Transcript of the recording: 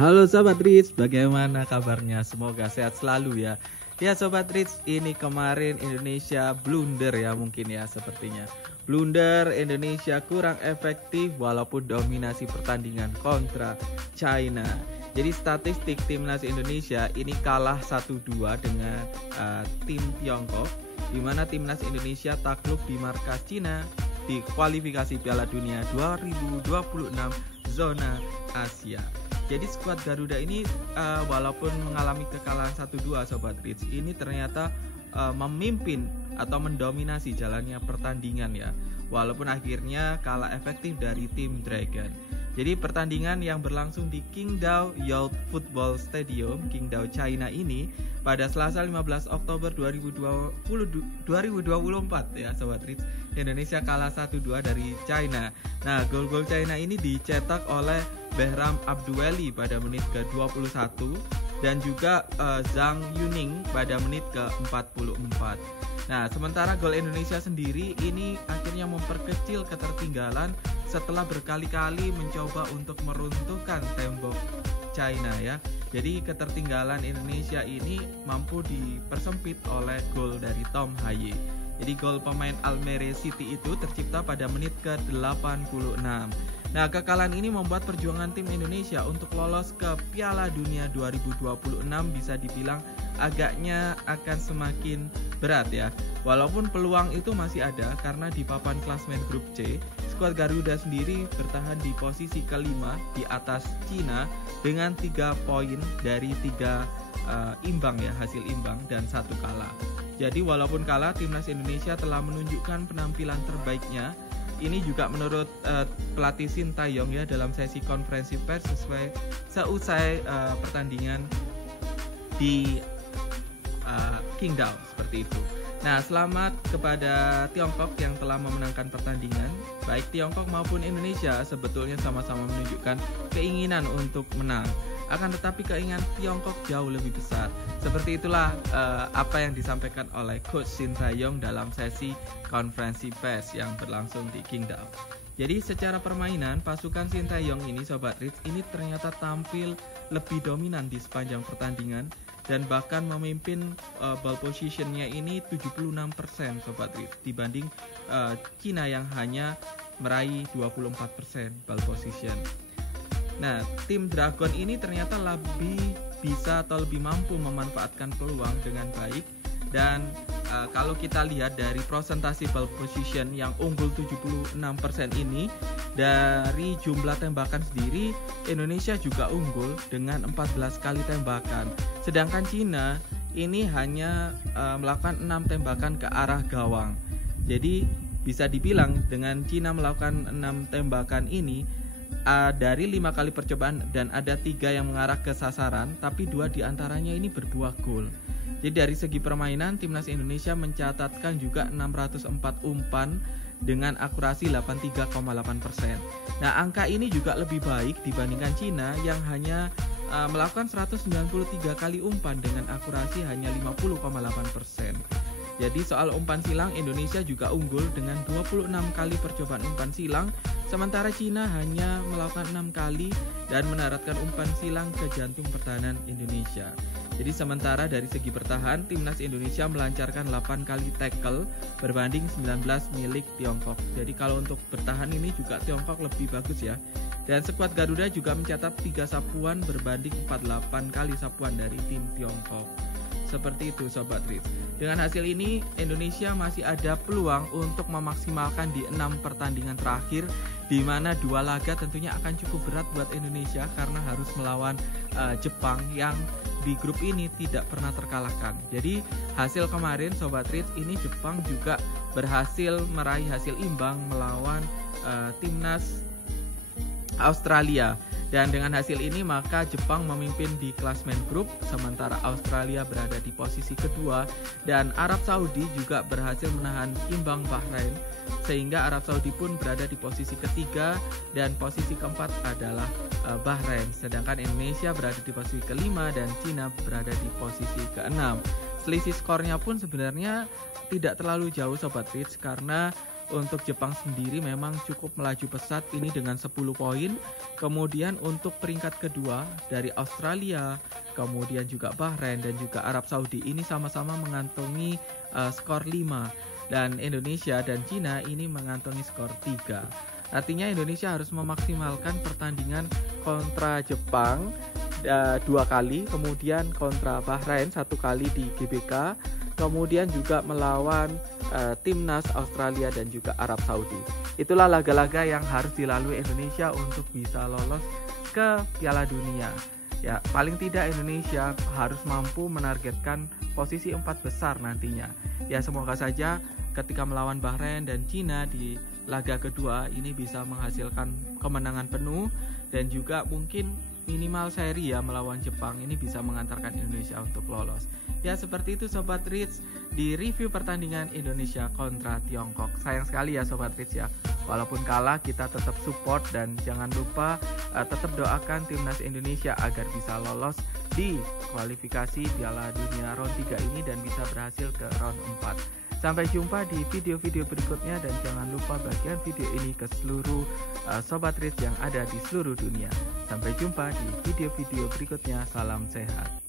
Halo Sobat Rich, bagaimana kabarnya? Semoga sehat selalu ya. Ya Sobat Rich, ini kemarin Indonesia blunder ya mungkin ya sepertinya. Blunder, Indonesia kurang efektif walaupun dominasi pertandingan kontra China. Jadi statistik timnas Indonesia ini kalah 1-2 dengan tim Tiongkok, di mana timnas Indonesia takluk di markas Cina di kualifikasi Piala Dunia 2026 zona Asia. Jadi skuad Garuda ini walaupun mengalami kekalahan 1-2 Sobat Rich, ini ternyata memimpin atau mendominasi jalannya pertandingan ya. Walaupun akhirnya kalah efektif dari tim Dragon. Jadi pertandingan yang berlangsung di Qingdao Youth Football Stadium, Qingdao China ini pada Selasa 15 Oktober 2024 ya Sobat Rich. Indonesia kalah 1-2 dari China. Nah, gol-gol China ini dicetak oleh Behram Abduweli pada menit ke-21 dan juga Zhang Yuning pada menit ke-44. Nah, sementara gol Indonesia sendiri ini akhirnya memperkecil ketertinggalan setelah berkali-kali mencoba untuk meruntuhkan tembok China ya. Jadi ketertinggalan Indonesia ini mampu dipersempit oleh gol dari Tom Haye. Jadi gol pemain Almere City itu tercipta pada menit ke-86. Nah, kekalahan ini membuat perjuangan tim Indonesia untuk lolos ke Piala Dunia 2026 bisa dibilang agaknya akan semakin berat ya. Walaupun peluang itu masih ada karena di papan klasmen grup C, skuad Garuda sendiri bertahan di posisi kelima di atas Cina dengan 3 poin dari 3 imbang ya, hasil imbang dan 1 kalah. Jadi walaupun kalah, timnas Indonesia telah menunjukkan penampilan terbaiknya. Ini juga menurut pelatih Sintayong ya dalam sesi konferensi pers seusai pertandingan di Qingdao seperti itu. Nah, selamat kepada Tiongkok yang telah memenangkan pertandingan. Baik Tiongkok maupun Indonesia sebetulnya sama-sama menunjukkan keinginan untuk menang. Akan tetapi keinginan Tiongkok jauh lebih besar. Seperti itulah apa yang disampaikan oleh Coach Sintayong dalam sesi konferensi pers yang berlangsung di Qingdao. Jadi secara permainan pasukan Sintayong ini Sobat Rich ini ternyata tampil lebih dominan di sepanjang pertandingan dan bahkan memimpin ball positionnya ini 76% Sobat Rich dibanding Cina yang hanya meraih 24% ball position. Nah, tim Dragon ini ternyata lebih bisa atau lebih mampu memanfaatkan peluang dengan baik. Dan kalau kita lihat dari presentasi ball position yang unggul 76% ini, dari jumlah tembakan sendiri Indonesia juga unggul dengan 14 kali tembakan. Sedangkan Cina ini hanya melakukan 6 tembakan ke arah gawang. Jadi bisa dibilang dengan Cina melakukan 6 tembakan ini, dari 5 kali percobaan dan ada 3 yang mengarah ke sasaran, tapi 2 diantaranya ini berbuah gol. Jadi dari segi permainan, timnas Indonesia mencatatkan juga 604 umpan dengan akurasi 83,8%. Nah, angka ini juga lebih baik dibandingkan Cina yang hanya melakukan 193 kali umpan dengan akurasi hanya 50,8%. Jadi soal umpan silang, Indonesia juga unggul dengan 26 kali percobaan umpan silang, sementara Cina hanya melakukan 6 kali dan mendaratkan umpan silang ke jantung pertahanan Indonesia. Jadi sementara dari segi bertahan, timnas Indonesia melancarkan 8 kali tackle berbanding 19 milik Tiongkok. Jadi kalau untuk bertahan ini juga Tiongkok lebih bagus ya. Dan skuad Garuda juga mencatat 3 sapuan berbanding 48 kali sapuan dari tim Tiongkok. Seperti itu Sobat Rich. Dengan hasil ini Indonesia masih ada peluang untuk memaksimalkan di 6 pertandingan terakhir, di mana 2 laga tentunya akan cukup berat buat Indonesia karena harus melawan Jepang yang di grup ini tidak pernah terkalahkan. Jadi hasil kemarin Sobat Rich ini Jepang juga berhasil meraih hasil imbang melawan timnas Australia. Dan dengan hasil ini maka Jepang memimpin di klasmen grup, sementara Australia berada di posisi kedua dan Arab Saudi juga berhasil menahan imbang Bahrain, sehingga Arab Saudi pun berada di posisi ketiga dan posisi keempat adalah Bahrain, sedangkan Indonesia berada di posisi kelima dan Cina berada di posisi keenam. Selisih skornya pun sebenarnya tidak terlalu jauh Sobat Rich karena untuk Jepang sendiri memang cukup melaju pesat ini dengan 10 poin. Kemudian untuk peringkat kedua dari Australia, kemudian juga Bahrain dan juga Arab Saudi ini sama-sama mengantongi skor 5. Dan Indonesia dan Cina ini mengantongi skor 3. Artinya Indonesia harus memaksimalkan pertandingan kontra Jepang 2 kali, kemudian kontra Bahrain 1 kali di GBK, kemudian juga melawan timnas Australia dan juga Arab Saudi. Itulah laga-laga yang harus dilalui Indonesia untuk bisa lolos ke Piala Dunia. Ya, paling tidak Indonesia harus mampu menargetkan posisi 4 besar nantinya. Ya, semoga saja ketika melawan Bahrain dan Cina di laga kedua ini bisa menghasilkan kemenangan penuh dan juga mungkin minimal seri ya melawan Jepang ini bisa mengantarkan Indonesia untuk lolos. Ya, seperti itu Sobat Rich di review pertandingan Indonesia kontra Tiongkok. Sayang sekali ya Sobat Rich ya, walaupun kalah kita tetap support dan jangan lupa tetap doakan timnas Indonesia agar bisa lolos di kualifikasi Piala Dunia round 3 ini dan bisa berhasil ke round 4. Sampai jumpa di video-video berikutnya dan jangan lupa bagikan video ini ke seluruh Sobat Rich yang ada di seluruh dunia. Sampai jumpa di video-video berikutnya. Salam sehat.